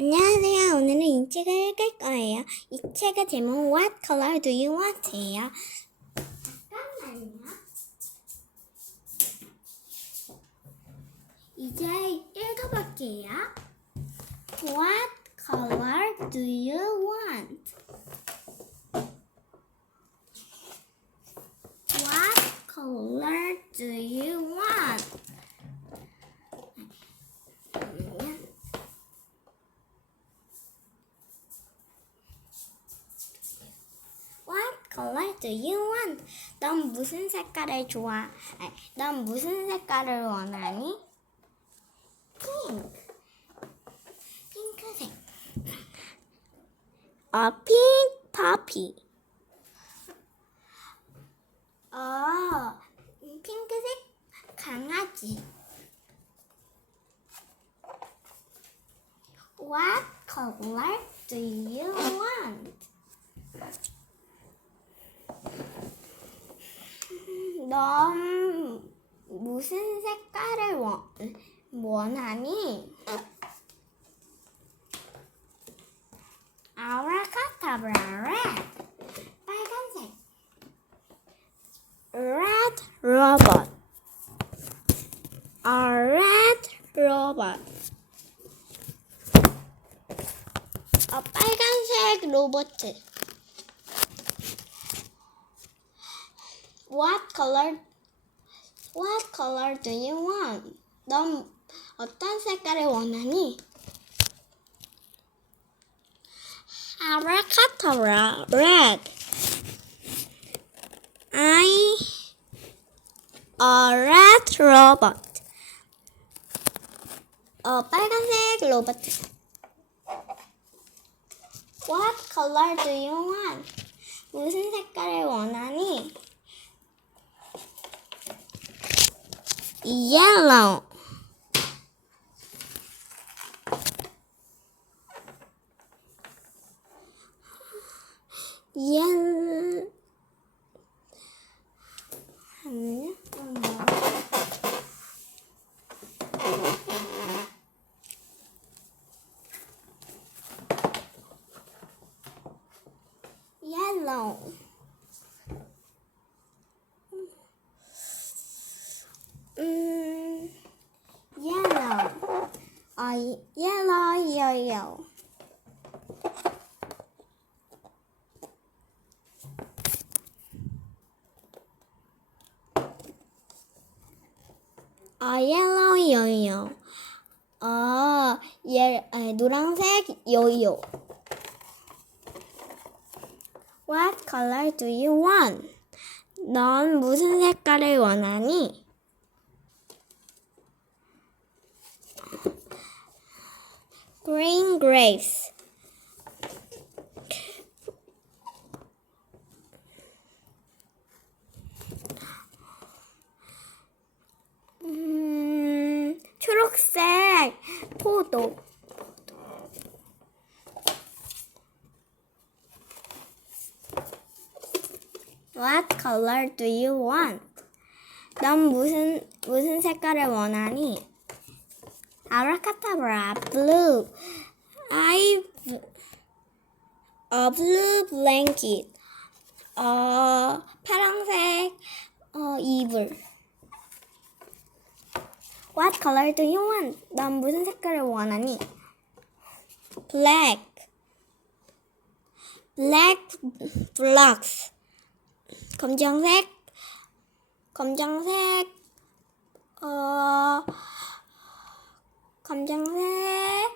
안녕하세요. 오늘은 이 책을 읽을 거예요. 이 책의 제목 What color do you want?예요. 잠깐만요. 이제 읽어볼게요. What color do you want? What color do you want? What color do you want? 넌 무슨 색깔을 좋아? 아니, 넌 무슨 색깔을 원하니? Pink. 핑크색. A pink puppy. 어, 핑크색 강아지. What color do you want? 넌 무슨 색깔을 원, 원하니? 아브라카타브라 red 빨간색. Red robot. A red robot. 어, 빨간색 로봇 What color? What color do you want? 넌 어떤 색깔을 원하니? Abracadabra, red. I a red robot. 어, 빨간색 로봇. What color do you want? 무슨 색깔 Yellow. Yellow. 아, yellow, yellow. 아, 예, 아니, 노란색, 요요. What color do you want? 넌 무슨 색깔을 원하니? Green grapes. 음, 초록색 포도. What color do you want? 넌 무슨 무슨 색깔을 원하니? 아브라카타브라 blue. I a blue blanket. 어 파랑색 어 이불. What color do you want? 넌 무슨 색깔을 원하니? Black. Black blocks. 검정색. 검정색. 어 검정색.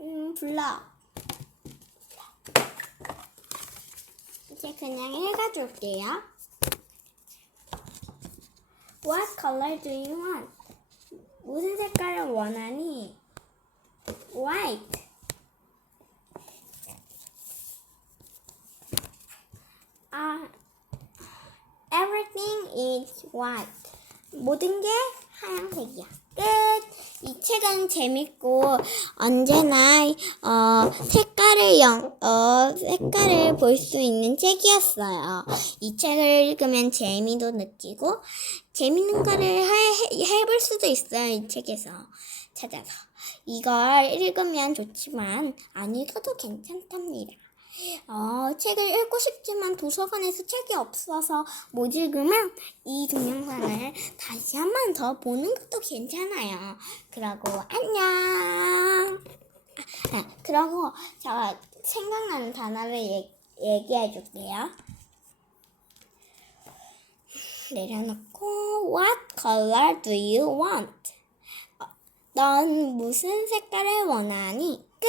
음 블럭. 이제 그냥 읽어줄게요. What color do you want? 무슨 색깔을 원하니? White. 아, everything is white. 모든 게 하얀색이야. 끝. 이 책은 재밌고 언제나 어, 색깔을 영, 어, 색깔을 볼 수 있는 책이었어요. 이 책을 읽으면 재미도 느끼고 재밌는 거를 해, 해볼 수도 있어요. 이 책에서. 찾아서 이걸 읽으면 좋지만 안 읽어도 괜찮답니다. 어, 책을 읽고 싶지만 도서관에서 책이 없어서 못 읽으면 이 동영상을 다시 한 번 더 보는 것도 괜찮아요. 그러고 안녕. 아, 아, 그러고 제가 생각나는 단어를 얘, 얘기해 줄게요. 내려놓고 What color do you want? 어, 넌 무슨 색깔을 원하니? 끝.